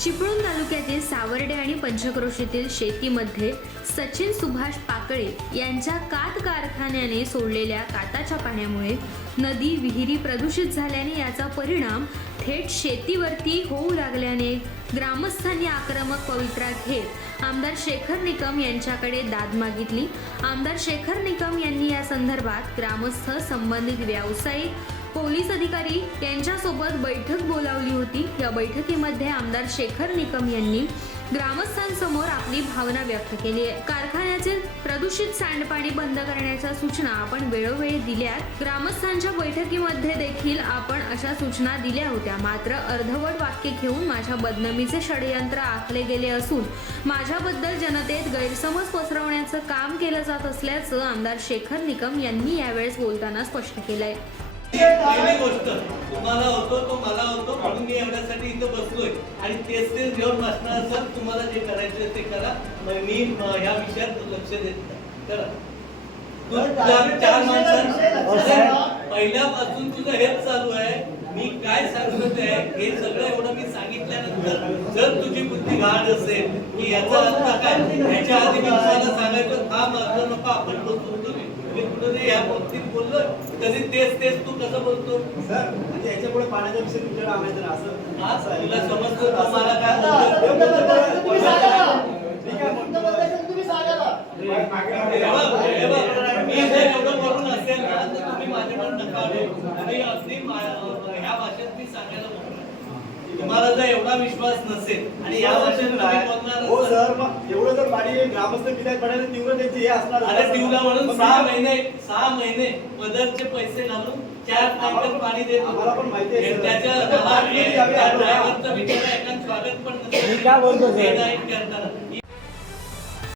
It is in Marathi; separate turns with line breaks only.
चिपळूण तालुक्यातील सावर्डे आणि पंचक्रोशीतील शेतीमध्ये सचिन सुभाष पाकळे यांच्या कात कारखान्याने सोडलेल्या काताच्या पाण्यामुळे नदी विहिरी प्रदूषित झाल्याने याचा परिणाम थेट शेतीवरती होऊ लागल्याने ग्रामस्थांनी आक्रमक पवित्रा घेत आमदार शेखर निकम यांच्याकडे दाद मागितली. आमदार शेखर निकम यांनी या संदर्भात ग्रामस्थ संबंधित व्यावसायिक पोलीस अधिकारी यांच्यासोबत बैठक बोलावली होती. या बैठकीमध्ये आमदार शेखर निकम यांनी ग्रामस्थांसमोर आपली भावना व्यक्त केली आहे. कारखान्याचे प्रदूषित सांडपाणी बंद करण्याच्या सूचना आपण वेळोवेळी दिल्यात ग्रामस्थांच्या बैठकीमध्ये देखील आपण अशा सूचना दिल्या होत्या. मात्र अर्धवट वाक्य घेऊन माझ्या बदनामीचे षडयंत्र आखले गेले असून माझ्याबद्दल जनतेत गैरसमज पसरवण्याचं काम केलं जात असल्याचं आमदार शेखर निकम यांनी यावेळेस बोलताना स्पष्ट केलंय.
पहिली गोष्ट तुम्हाला होतो तो मला होतो म्हणून मी एवढ्यासाठी इथं बसलोय. आणि तेच तेच घेऊन बसणार असं तुम्हाला जे करायचं ते करा. मी ह्या विषयात लक्ष देत नाही. पहिल्यापासून तुझं हेच चालू आहे. मी काय सांगत आहे हे सगळं एवढं मी सांगितल्यानंतर जर तुझी बुद्धी घाण असेल की याचा अर्थ काय? ह्याच्या आधी मी तुम्हाला सांगायचं हा माझं नको आपण बोलतो मी. कुठे या बाबतीत बोललोय कधी तेच तेच तू कसं बोलतो?
म्हणजे याच्यापुढे पाण्याचा विषय तुमच्याकडे आणायचा असं
हा. तुला समजतं का मला काय
आता
बोलतोय?
एवढं तर तुम्ही सांगा. ठीक आहे,
तुमचं
मग
बोलायचं तुम्ही सांगा ना.
हे बघ, हे बघ, मी जर एवढं बोलून असेल ना तर तुम्ही माझ्याकडे नका आणू. आणि अगदी मा- ह्या भाषेत मी सांगायला मोकळा आहे. तुम्हाला जर एवढा विश्वास नसेल आणि या भाषेत
हो सर एवढं जर पाणी ग्रामस्थ पिण्यात पडायला तीव्र त्यांचे हे असणार
अरे दिवला म्हणून सहा महिने सहा महिने पदरचे पैसे घालून चार टँकर पाणी देत.
आम्हाला पण माहिती आहे.
त्याच्या स्वागत पण नसेल.
मी काय बोलतो,